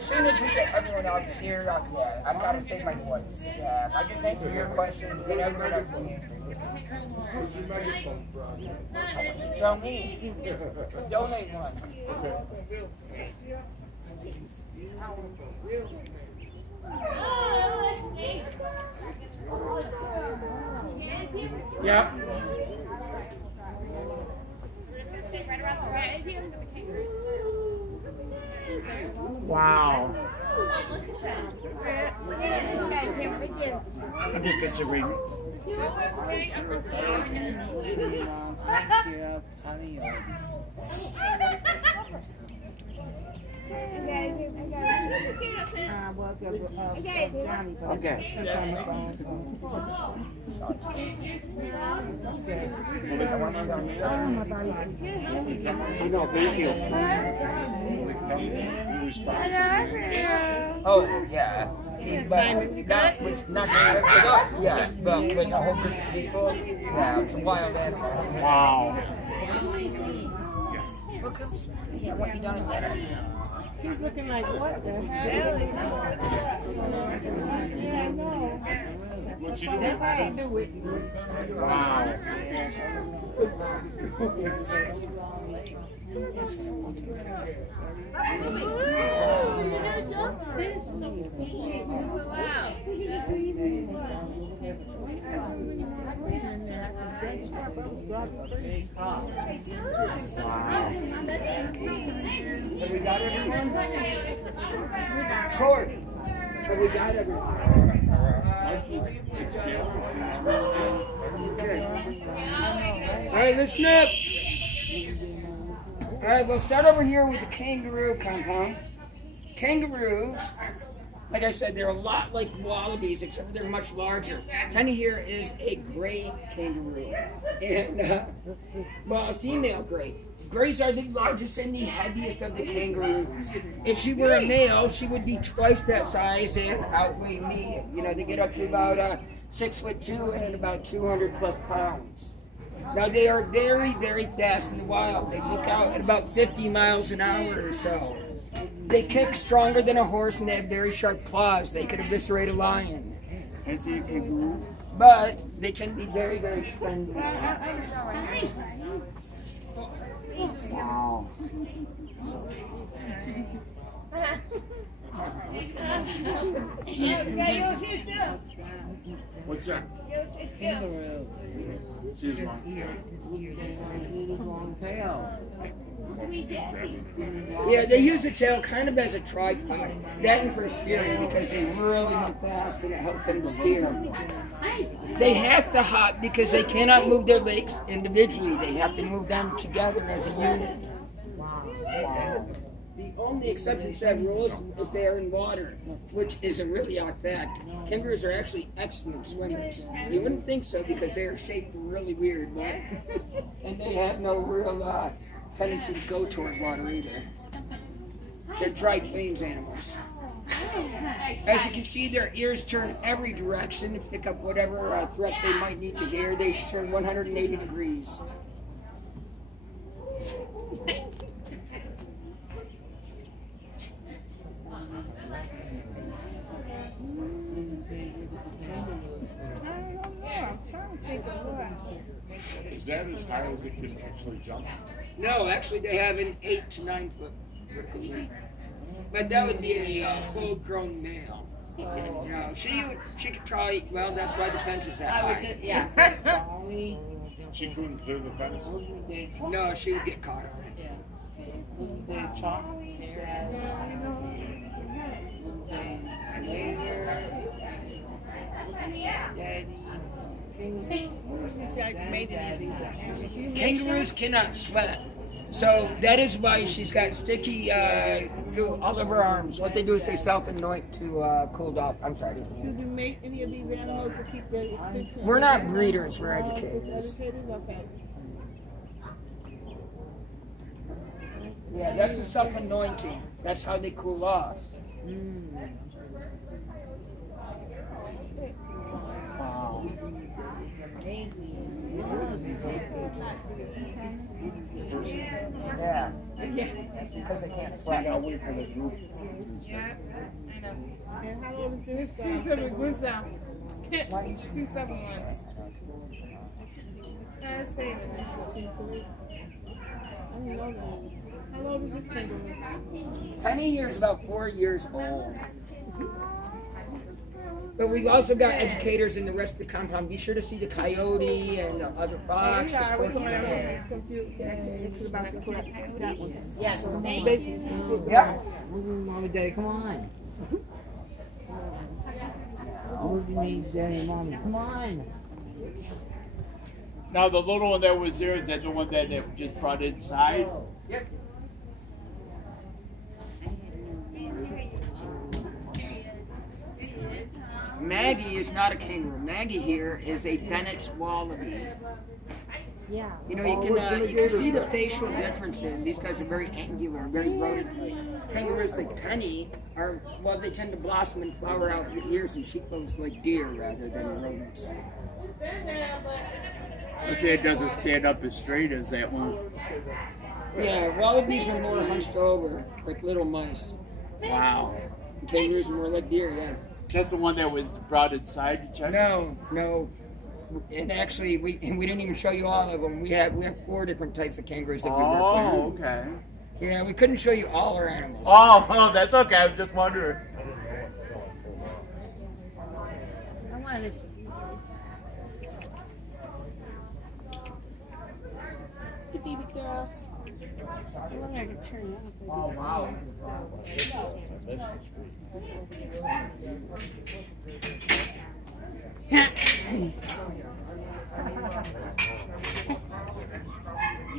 as soon as we get everyone else here, yeah, I've got to save my voice. Yeah, I just answer your questions, then everyone else can answer. Where's your microphone from? Tell me. Donate one. Yep. Wow. I'm just disagreeing. Okay. No, thank you. Oh, yeah. But that was not with us, yes, but with a whole group of people, yeah, it's a wild animal. Wow. Yeah, what you done? He's looking like, what the hell? Yeah, I know. What you That's how they do it. Wow. Have we got everyone? Cord. Have we got everyone? Okay. All right, listen up. All right, we'll start over here with the kangaroo compound. Kangaroos, like I said, they're a lot like wallabies, except they're much larger. Penny here is a gray kangaroo, and well, a female gray. Grays are the largest and the heaviest of the kangaroos. If she were a male, she would be twice that size and outweigh me. You know, they get up to about 6'2" and about 200 plus pounds. Now they are very, very fast in the wild. They look out at about 50 miles an hour or so. They kick stronger than a horse and they have very sharp claws. They could eviscerate a lion. But they can be very, very friendly. Wow. What's that? She's long. Yeah, they use the tail kind of as a tripod. That and for steering because they really move fast and it helps them to steer. They have to hop because they cannot move their legs individually. They have to move them together as a unit. The only exception to that rule is if they are in water, which is a really odd fact. Kangaroos are actually excellent swimmers. You wouldn't think so because they are shaped really weird, right? And they have no real tendency to go towards water either. They're dry plains animals. As you can see, their ears turn every direction to pick up whatever threats they might need to hear. They turn 180 degrees. Is that as high as it can actually jump? No, actually they have an 8 to 9 foot vertical leap. But that would be a full-grown male. Yeah, she could probably, well, that's why the fence is that high. Yeah. She couldn't clear the fence? No, she would get caught on it. Kangaroos cannot sweat. So that is why she's got sticky goo all over her arms. What they do is they self-anoint to cool off. I'm sorry. Do you make any of these animals to keep their attention? We're not breeders, we're educators. Okay. Yeah, that's the self-anointing. That's how they cool off. Wow. Yeah. That's because they can't So you sweat. gotta wait for the group. And how old is this? 2 7 months. I say it's 16. I don't know that. How old is this kangaroo? Penny here is about 4 years old. But we've also got educators in the rest of the compound. Be sure to see the coyote and the other fox. We are. We're going to have confused. It's about to collect that one. Yes. Basically. Yep. Mommy, Daddy, come on. Mommy, Daddy, Mommy, come on. Now the little one that was there, is that the one that they just brought inside? Yep. Maggie is not a kangaroo. Maggie here is a Bennett's wallaby. Yeah. You know, you can see the facial differences. These guys are very angular, very rodent-like. Kangaroos like Penny are, well, they tend to blossom and flower out the ears and cheekbones like deer rather than rodents. I say it doesn't stand up as straight as that one. Yeah, wallabies are more hunched over, like little mice. Wow. Kangaroos are more like deer, yeah. That's the one that was brought inside to check? No. And actually, we didn't even show you all of them. We have 4 different types of kangaroos that we work Oh, with. okay. Yeah, we couldn't show you all our animals. Oh, that's okay. I'm just wondering. I wanted to. Hey, baby girl. I wonder if I can turn it up. Oh, wow.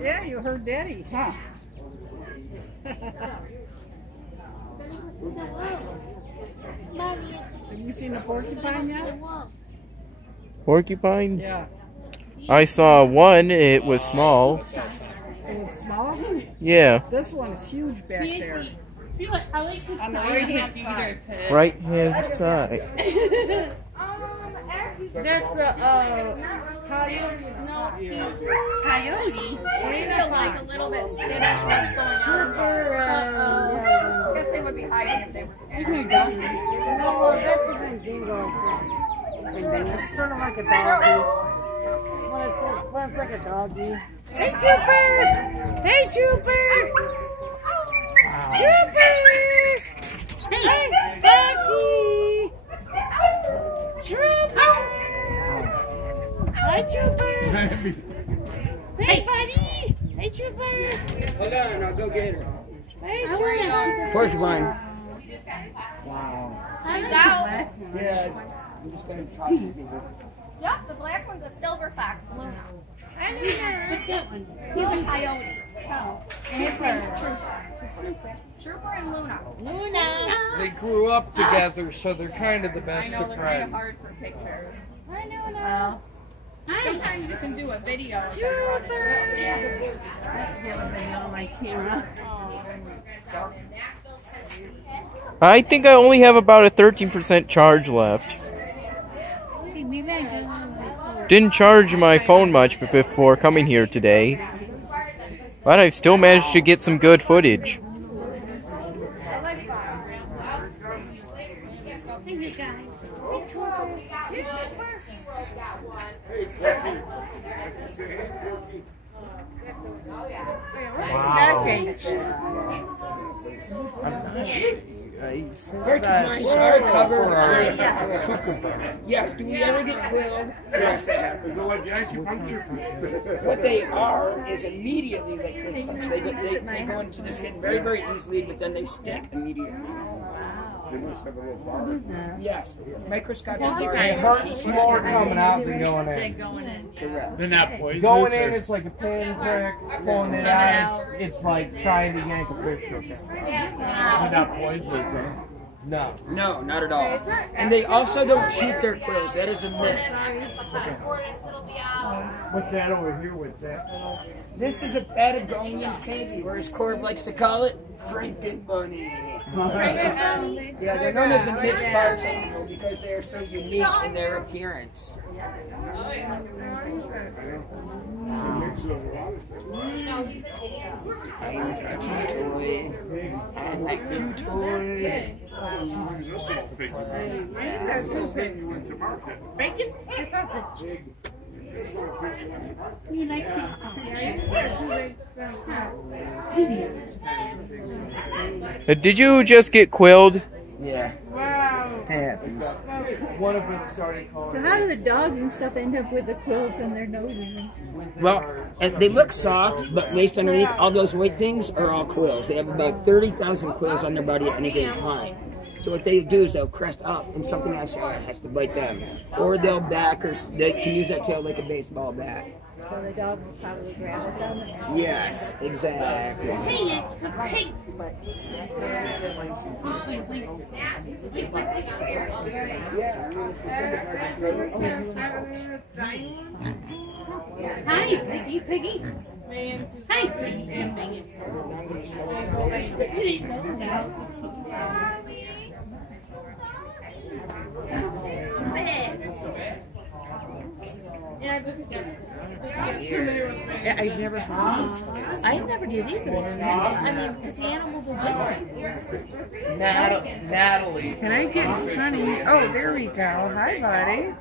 Yeah, you heard Daddy, huh? Have you seen a porcupine yet? Porcupine? Yeah. I saw one, it was small. It was small. Yeah, This one is huge back there. On the right hand side. right hand side. That's a Coyote. no, he's coyote. They feel like a little bit skittish. What's going on? I guess they would be hiding if they were scared. No, well, that's his dingo. It's sort of like a doggy. When it's like a doggy. Hey, Trooper! Hey, Trooper! Trooper! Hey, Foxy! Trooper! Hi, Trooper! Hey, buddy! Hey, Trooper! Hold on, I'll go get her. Hey, Trooper! Porcupine. She's out. Yeah, I'm just going to talk to you. Yep, the black one's a silver fox, Luna. I knew that. He's a coyote. And his name's Trooper. Trooper and Luna. Luna. They grew up together, so they're kind of the I best know of they're kind of friends. hard for pictures. I know now. Sometimes you can do a video. Trooper. On my camera. I think I only have about a 13% charge left. Didn't charge my phone much before coming here today, but I've still managed to get some good footage. Porcupines are covered. Yes, do we ever get quilled? Yes, they have. Is it like acupuncture? What they are is immediately like fish hooks. They go into the skin very, very easily, but then they stick immediately. They must have a little bar. Yes, microscopic It bars. hurts more coming out than going in. Correct. They're not poisonous? Going in, or- it's like a pinprick. Pulling it out, it's like trying to yank a fish hook out. They're not poisonous, huh? No. No, not at all. And they also don't shoot their quills. That is a myth. What's that over here? What's that? This is a Patagonian candy, or as Corb likes to call it, Franken Bunny. Yeah, they're known as a mixed parts animal because they are so unique in their appearance. It's a mix of And like chew toy. Bacon? Did you just get quilled? Yeah, Wow. that happens. One of us started calling. So how do the dogs and stuff end up with the quills on their noses? Well, and they look soft, but laced underneath, all those white things are all quills. They have about 30,000 quills on their body at any given time. So what they do is they'll crest up, and something else has to bite them. Or they'll back, or they can use that tail like a baseball bat. So the dog will probably grab at them. Yes, exactly. Hey. Hi, Piggy. Hey, I never did either. It's weird. I mean, because the animals are different. Natalie. can I get funny? Oh, there we go. Hi, buddy.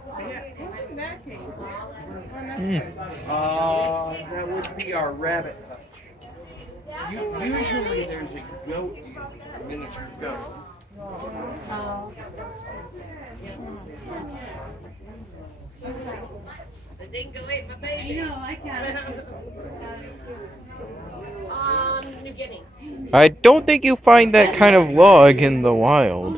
That would be our rabbit hutch. Usually there's a goat here, a miniature goat. I didn't go eat my baby. No, I can't. New Guinea. I don't think you find that kind of log in the wild.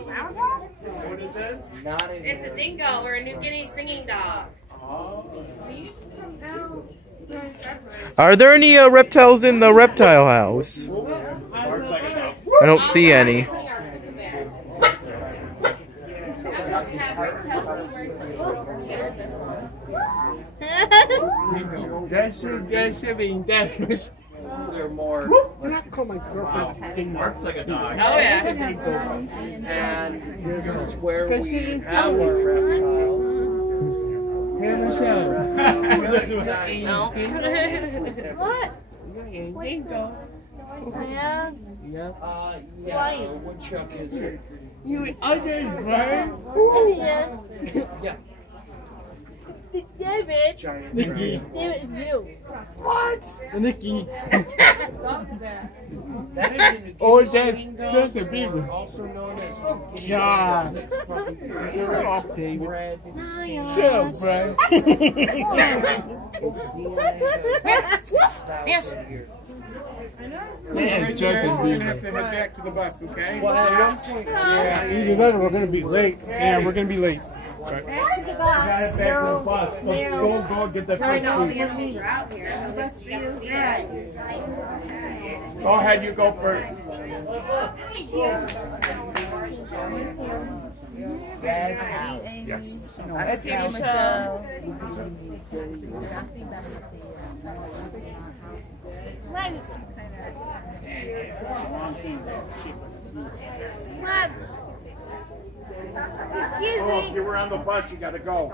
What is this? Not in It's a dingo or a New Guinea singing dog. Are there any reptiles in the reptile house? I don't see any. They're more. Let's call my girlfriend. Mark's like a dog. Oh yeah. And this is where we have our reptiles. What? Yeah, the woodchuck is. You ugly bird. Yeah. David. Giant. Nikki. David is you. What? Nikki. That is in the Oh, singing that's dog, just a big one. also known as God. It's probably Get off, David. bred. Get up, Brian. Yes. Man, Chuck is being. have to head back to the bus, okay? Well, at one point, Yeah, either that or we're gonna be late. Yeah, we're gonna be late. Right. We gotta head back to the bus. Go get that Sorry, no, all food. the animals are out here. Let's see that. Go ahead, you go first. Yes. Let's give him a show. Oh, if you were on the bus, you gotta go.